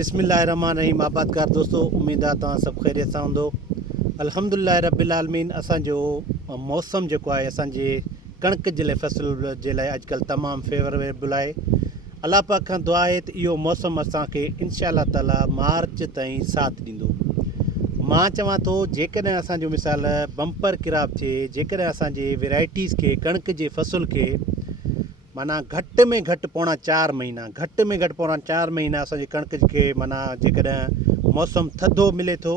बिस्मिल्लाहिर्रहमानिर्रहीम। आबादकार दोस्तों, उम्मीद आहे तव्हां सभु ख़ैरियत सां हूंदो। अल्हम्दुलिल्लाह रब्बिल आलमीन। असांजो मौसम जेको आहे असांजे कणिक जे लाइ फ़सुल जे लाइ अॼुकल्ह तमामु फेवरेबल आहे। अलाह पाक खां दुआ आहे त इहो मौसम असांखे इंशा ताला मार्च ताईं साथ ॾींदो। मां चवां थो जेकॾहिं असांजो मिसाल बम्पर किराब थिए, जेकॾहिं असांजे वैराइटीज़ खे कणिक जे फ़सुल खे माना घटि में घटि पौणा 4 महीना असांजे कणिक खे माना जेकॾहिं मौसम थधो मिले थो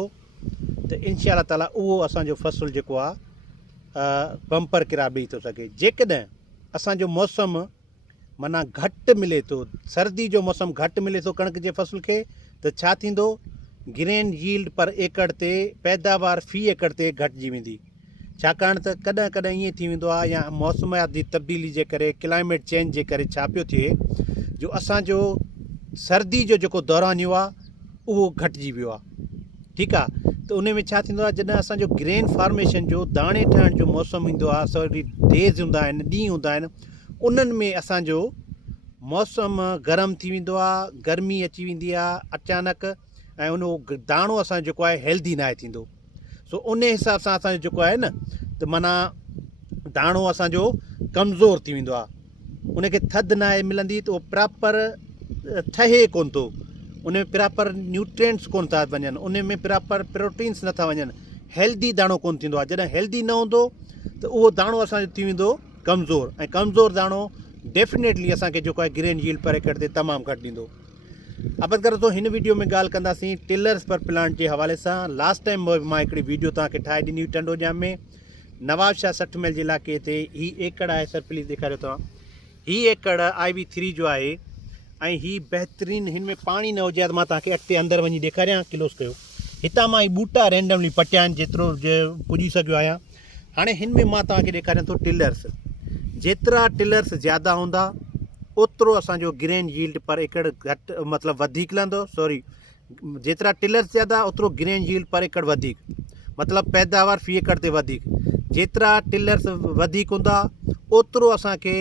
त इंशा ताला उहो असांजो फ़सुलु जेको आहे बम्पर किराब ॾेई थो सघे। जेकॾहिं असांजो मौसम माना घटि मिले थो, सर्दी जो मौसम घटि मिले थो कणिक जे फ़सुल खे, त छा थींदो, ग्रेन यील्ड पर एकड़ ते पैदावार फ़ी एकड़ ते घटिजी वेंदी। छाकाणि त कॾहिं कॾहिं ईअं थी वेंदो आहे या मौसमियाती तब्दीली जे करे, क्लाइमेट चेंज जे करे छा पियो थिए जो असांजो सर्दी जो जेको दौरानियो आहे उहो घटिजी वियो आहे। ठीकु आहे, त उन में छा थींदो आहे, जॾहिं असांजो ग्रेन फार्मेशन जो दाणे ठहण जो मौसम ईंदो आहे, सॉरी डेज़ हूंदा आहिनि, ॾींहं हूंदा आहिनि, उन्हनि में असांजो मौसम गरम थी वेंदो आहे, गर्मी अची वेंदी आहे अचानक, ऐं उन दाणो असांजो जेको आहे हेल्दी नाहे थींदो। सो उन हिसाब सां असांजो जेको आहे न त माना दाणो असांजो कमज़ोर थी वेंदो आहे। उनखे थधि नाहे मिलंदी त उहो प्रॉपर ठहे कोन थो, उन में प्रॉपर न्यूट्रिएंट्स कोन था वञनि, उन में प्रॉपर प्रोटीन्स नथा वञनि, हेल्दी दाणो कोन थींदो आहे। जॾहिं हेल्दी न हूंदो त उहो दाणो असांजो थी वेंदो कमज़ोर, ऐं कमज़ोर दाणो डेफिनेटली असांखे जेको आहे ग्रेन यील्ड पर एकड़ ते तमामु घटि ॾींदो। आबादकार दोस्तों, हिन वीडियो में ॻाल्हि कंदासीं टिलर्स पर प्लांट जे हवाले सां। लास्ट टाइम मां हिकिड़ी वीडियो तव्हांखे ठाहे ॾिनी हुई टंडोजाम में, नवाब शाह 60 माइल जे इलाइक़े ते। हीउ एकड़ आहे, सर प्लीज़ ॾेखारियो तव्हां, हीउ एकड़ IV3 जो आहे, ऐं हीउ बहितरीनु, हिन में पाणी न हुजे हा त मां तव्हांखे अॻिते अंदरि वञी ॾेखारियां, क्लोज़ कयो। हितां मां ही ॿूटा रेंडमली पटिया आहिनि जेतिरो पुॼी सघियो आहियां। हाणे हिन में मां तव्हांखे ॾेखारियां थो टिलर्स। जेतिरा टिलर्स ज़्यादा हूंदा ओतिरो असांजो ग्रेन यील्ड पर एकड़ घटि, मतिलबु वधीक लहंदो। सॉरी, जेतिरा टिलर्स ज़्यादा ओतिरो ग्रेन यील्ड पर एकड़ वधीक, मतिलबु पैदावार फ़ी एकड़ ते वधीक। जेतिरा टिलर्स वधीक हूंदा ओतिरो असांखे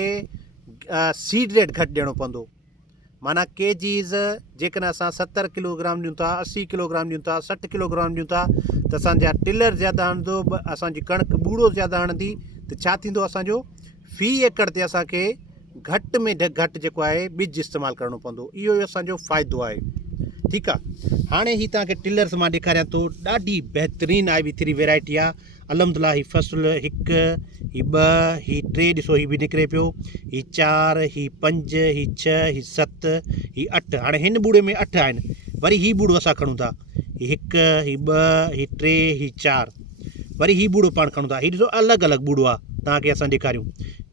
सीड रेट घटि ॾियणो पवंदो। माना केजीज़ जेकॾहिं असां 70 किलोग्राम ॾियूं था, 80 किलोग्राम ॾियूं था, 60 किलोग्राम ॾियूं था, त असांजा टिलर ज़्यादा हणंदो, असांजी कणिक ॿूड़ो ज़्यादा हणंदी, त छा थींदो, असांजो फ़ी एकड़ ते असांखे घटि में घटि जेको आहे ॿिज इस्तेमालु करिणो पवंदो। इहो असांजो फ़ाइदो आहे। ठीकु आहे, हाणे ही तव्हांखे टिलर्स मां ॾेखारियां थो। ॾाढी बहितरीनु IV3 वैराइटी आहे। अल्हम्दुलिल्लाह ही फ़सुलु 1, ही 2, ही 3, ॾिसो ही बि निकिरे पियो, ही 4, ही 5, ही 6, ही 7, ही 8। हाणे हिन ॿूड़े में 8 आहिनि, वरी ही ॿूड़ो असां खणूं था, ही 1, ही 2, ही 3, ही 4, वरी ही ॿूड़ो पाण खणूं था। ही ॾिसो अलॻि अलॻि ॿूड़ो आहे, तव्हांखे असां ॾेखारियूं,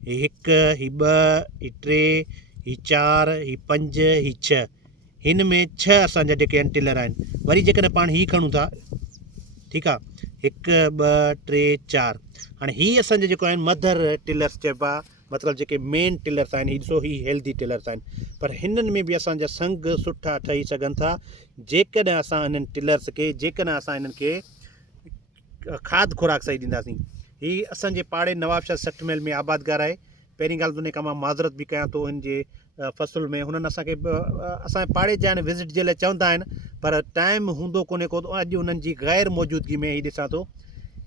ही 1, ही 2, ही 3, ही 4, ही 5, ही 6। हिन में 6 असांजा जेके आहिनि टिलर आहिनि। वरी जेकॾहिं पाण ही खणूं था, ठीकु आहे, 1, 2, 3, 4। हाणे ही असांजा जेको आहिनि मदर टिलर्स चइबा, मतिलबु जेके मेन टिलर्स आहिनि। ही ॾिसो ही हेल्दी टिलर्स आहिनि, पर हिननि में बि असांजा संग सुठा ठही सघनि था जेकॾहिं असां हिननि टिलर्स खे, जेकॾहिं असां हिननि खे खाद खुराक सही ॾींदासीं। ही असांजे पाड़े नवाब शाह 60 माइल में आबादगार आहे। पहिरीं ॻाल्हि त उन खां मां माज़रत बि कयां थो, हिन जे फ़सुल में हुननि असांखे असांजे पाड़े जा आहिनि, विज़िट जे लाइ चवंदा आहिनि, पर टाइम हूंदो कोन्हे को। अॼु हुननि जी ग़ैर मौजूदगी में ही ॾिसां थो,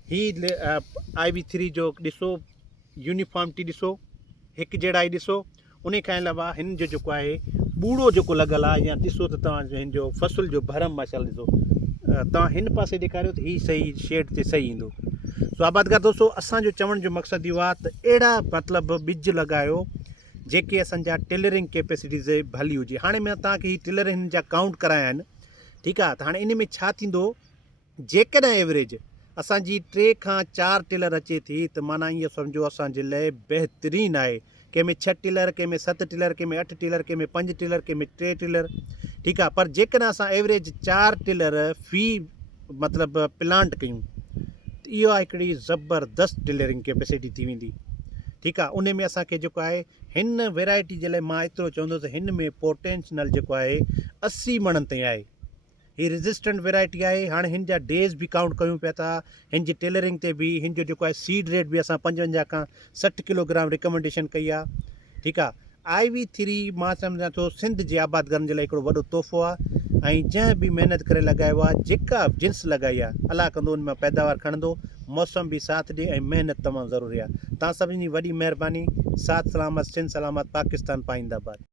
ही IV3 जो ॾिसो यूनिफॉर्मिटी, ॾिसो हिकु जहिड़ा ई ॾिसो। उन खां अलावा हिन जो जेको आहे ॿूड़ो जेको लॻल आहे, या ॾिसो त तव्हांजो हिन जो फ़सुल जो भरम माशाल्लाह ॾिसो, तव्हां हिन पासे ॾेखारियो त ही सही शेड ते सही ईंदो। सो आबादगार दोस्तों, असांजो चवण जो मक़सदु इहो आहे त अहिड़ा मतिलबु ॿिज लॻायो जेके असांजा टिलरिंग कैपेसिटीज़ भली हुजे। हाणे मां तव्हांखे ही टिलर हिन जा काउंट कराया आहिनि, ठीकु आहे। त हाणे इन में छा थींदो, जेकॾहिं एवरेज असांजी 3 खां 4 टिलर अचे थी, त माना ईअं सम्झो असांजे लाइ बहितरीनु आहे। कंहिंमें 6 टिलर, कंहिंमें 7 टिलर, कंहिंमें 8 टिलर, कंहिंमें 5 टिलर, कंहिंमें 3 टिलर, ठीकु आहे। पर जेकॾहिं असां एवरेज 4 टिलर फ़ी मतिलबु प्लांट कयूं त इहो आहे हिकिड़ी ज़बरदस्त टिलरिंग कैपेसिटी थी वेंदी। ठीकु आहे, उन में असांखे जेको आहे हिन वैराइटी जे लाइ मां एतिरो चवंदुसि, हिन में पोटेंशियल जेको आहे 80 मणनि ताईं आहे। ही रेज़िस्टेंट वैराइटी आहे। हाणे हिन जा डेज़ बि काउंट कयूं पिया था, हिन जी टेलरिंग ते बि हिन जो जेको आहे सीड रेट बि असां 55 खां 60 किलोग्राम रिकमेंडेशन कई आहे। ठीकु आहे, IV3 मां सम्झां थो सिंध जी आबाद करण जे लाइ हिकिड़ो वॾो तोहफ़ो आहे ऐं जंहिं बि महिनत करे लॻायो आहे जेका बि जिन्स लॻाई आहे अलाह कंदो उन मां पैदावार खणंदो मौसम बि साथ ॾिए ऐं महिनत तमामु ज़रूरी आहे। तव्हां सभिनी जी वॾी महिरबानी। साथ सलामत सिंध सलामत पाकिस्तान पाइंदाबाद।